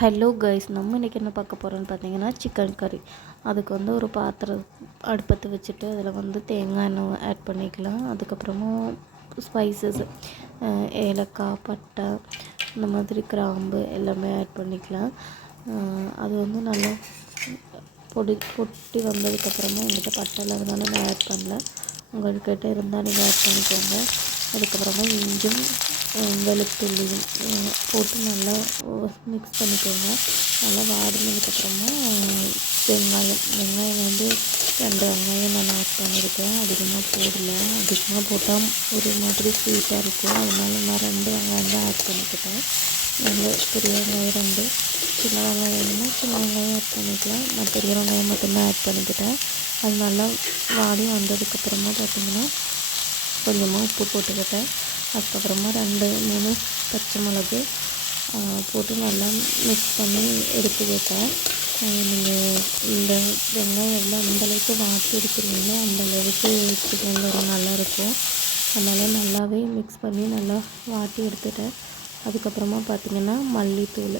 Hello guys, நம்ம இன்றைக்கி என்ன பார்க்க போகிறோன்னு பார்த்தீங்கன்னா சிக்கன் கறி. அதுக்கு வந்து ஒரு பாத்திரம் அடுப்பத்தை வச்சுட்டு அதில் வந்து தேங்காய் எண்ணெய் ஆட் பண்ணிக்கலாம். அதுக்கப்புறமா ஸ்பைசஸ் ஏலக்காய், பட்டை, இந்த மாதிரி கிராம்பு எல்லாமே ஆட் பண்ணிக்கலாம். அது வந்து நல்லா பொட்டி வந்ததுக்கப்புறமா என்கிட்ட பட்டை இல்லாதனால நான் ஆட் பண்ணல. உங்கள்கிட்ட இருந்தால் நீங்கள் ஆட் பண்ணிக்கோங்க. அதுக்கப்புறமா இஞ்சும் வெளுத்துள்ளியும் போட்டு நல்லா மிக்ஸ் பண்ணிக்கோங்க. நல்லா வாடினதுக்கப்புறமா வெங்காயம் வந்து 2 வெங்காயம் நான் ஆட் பண்ணியிருக்கேன். அதிகமாக போடல. அதிகமாக போட்டால் ஒரு மாதிரி ஸ்வீட்டாக இருக்கும். அதனால நான் 2 வெங்காயம் தான் ஆட் பண்ணிக்கிட்டேன். நல்ல பெரிய வெங்காயம் 2, சின்ன வெங்காயம்னா சின்ன வெங்காயம் ஆட் பண்ணிக்கலாம். நான் பெரிய வெங்காயம் மட்டும்தான் ஆட் பண்ணிக்கிட்டேன். அது நல்லா வாடி வந்ததுக்கப்புறமா பார்த்திங்கன்னா கொஞ்சமாக உப்பு போட்டுக்கிட்டேன். அதுக்கப்புறமா 2-3 பச்சை மிளகு போட்டு நல்லா மிக்ஸ் பண்ணி எடுத்துக்கிட்டேன். நீங்கள் இந்த வெங்காயம் எல்லாம் அந்தளவுக்கு வாட்டி எடுக்கிறீங்களோ அந்தளவுக்கு சிக்கன் கறி நல்லாயிருக்கும். அதனால் நல்லாவே மிக்ஸ் பண்ணி நல்லா வாட்டி எடுத்துட்டேன். அதுக்கப்புறமா பார்த்திங்கன்னா மல்லித்தூள்,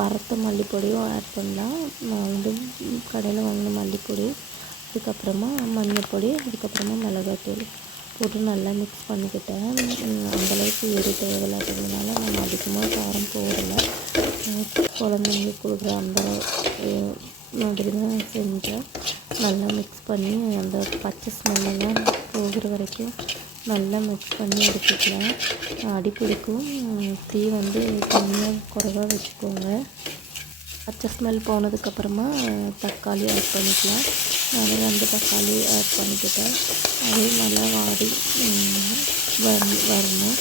வறுத்த மல்லிப்பொடியும் ஆட் பண்ணலாம். நான் வந்து கடையில் வாங்கின மல்லிப்பொடி, அதுக்கப்புறமா மஞ்சள் பொடி, அதுக்கப்புறமா மிளகாத்தூள் போட்டு நல்லா மிக்ஸ் பண்ணிக்கிட்டேன். அந்தளவுக்கு எரி தேவையில்லாததுனால நான் அதிகமாக காரம் போடலை. குழந்தைங்களுக்கு கொடுக்குற அந்த மாதிரி தான் செஞ்சேன். நல்லா மிக்ஸ் பண்ணி அந்த பச்சை ஸ்மெல்லாம் போகிற வரைக்கும் நல்லா மிக்ஸ் பண்ணி எடுத்துக்கலாம். அடிப்பிடிக்கும். தீ வந்து கொஞ்சம் குறைவாக வச்சுக்கோங்க. பச்சை ஸ்மெல் போனதுக்கப்புறமா தக்காளி ஆட் பண்ணிக்கலாம். நான் 2 தக்காளி ஆட் பண்ணிக்கிட்டேன். அதையும் நல்லா வாடி வரணும்.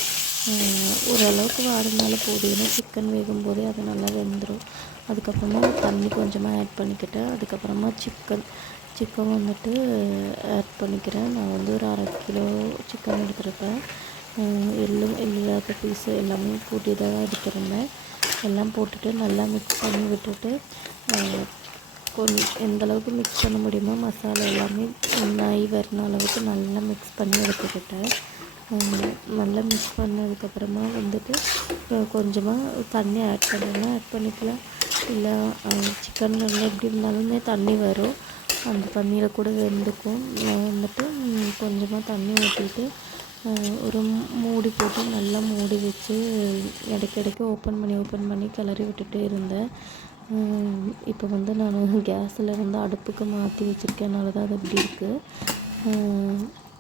ஓரளவுக்கு வாடினால போதும். ஏன்னா சிக்கன் வேகும்போதே அது நல்லா வெந்துடும். அதுக்கப்புறமா தண்ணி கொஞ்சமாக ஆட் பண்ணிக்கிட்டேன். அதுக்கப்புறமா சிக்கன் வந்துட்டு ஆட் பண்ணிக்கிறேன். நான் வந்து ஒரு 1/2 கிலோ சிக்கன் எடுத்துருப்பேன். இல்லாத பீஸு எல்லாமே போட்டு தான் எடுத்துருந்தேன். எல்லாம் போட்டுட்டு நல்லா மிக்ஸ் பண்ணி விட்டுட்டு கொஞ்சம் எந்தளவுக்கு மிக்ஸ் பண்ண முடியுமோ மசாலா எல்லாமே நாய் வர்ற அளவுக்கு நல்லா மிக்ஸ் பண்ணி எடுத்துக்கிட்டேன். நல்லா மிக்ஸ் பண்ணதுக்கப்புறமா வந்துட்டு கொஞ்சமாக தண்ணி ஆட் பண்ணிக்கலாம். இல்லை சிக்கனில் வந்து எப்படி இருந்தாலுமே தண்ணி வரும். அந்த தண்ணியில் கூட வெந்துக்கும். நான் வந்துட்டு கொஞ்சமாக தண்ணி ஊற்றிட்டு ஒரு மூடி போட்டு நல்லா மூடி வச்சு இடைக்கிடைக்கு ஓப்பன் பண்ணி கிளறி விட்டுட்டே இருந்தேன். இப்போ வந்து நான் கேஸில் இருந்து அடுப்புக்கு மாற்றி வச்சுருக்கனால தான் அது இப்படி இருக்குது.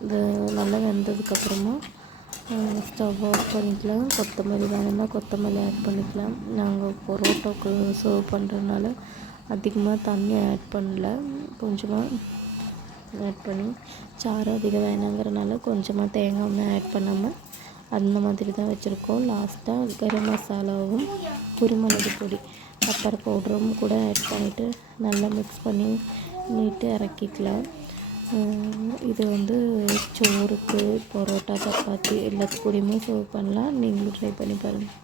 இது நல்லா வெந்ததுக்கப்புறமா ஸ்டவ் ஆஃப் பண்ணிக்கலாம். கொத்தமல்லி வேணும்னா கொத்தமல்லி ஆட் பண்ணிக்கலாம். நாங்கள் பரோட்டாவுக்கு சர்வ் பண்ணுறதுனால அதிகமாக தண்ணி ஆட் பண்ணல. கொஞ்சமாக ஆட் பண்ணி சாறு அதிகம் வேணாங்கிறனால கொஞ்சமாக தேங்காய் ஒன்று ஆட் பண்ணாமல் அந்த மாதிரி தான் வச்சுருக்கோம். லாஸ்ட்டாக கரம் மசாலாவும் குருமிளகு பொடி, பெப்பர் பவுடரும் கூட ஆட் பண்ணிவிட்டு நல்லா மிக்ஸ் பண்ணி நீட்டு இறக்கிக்கலாம். இது வந்து சோறுக்கு, பரோட்டா, சப்பாத்தி எல்லாத்துக்கூடயுமே சர்வ் பண்ணலாம். நீங்களும் ட்ரை பண்ணி பாருங்கள்.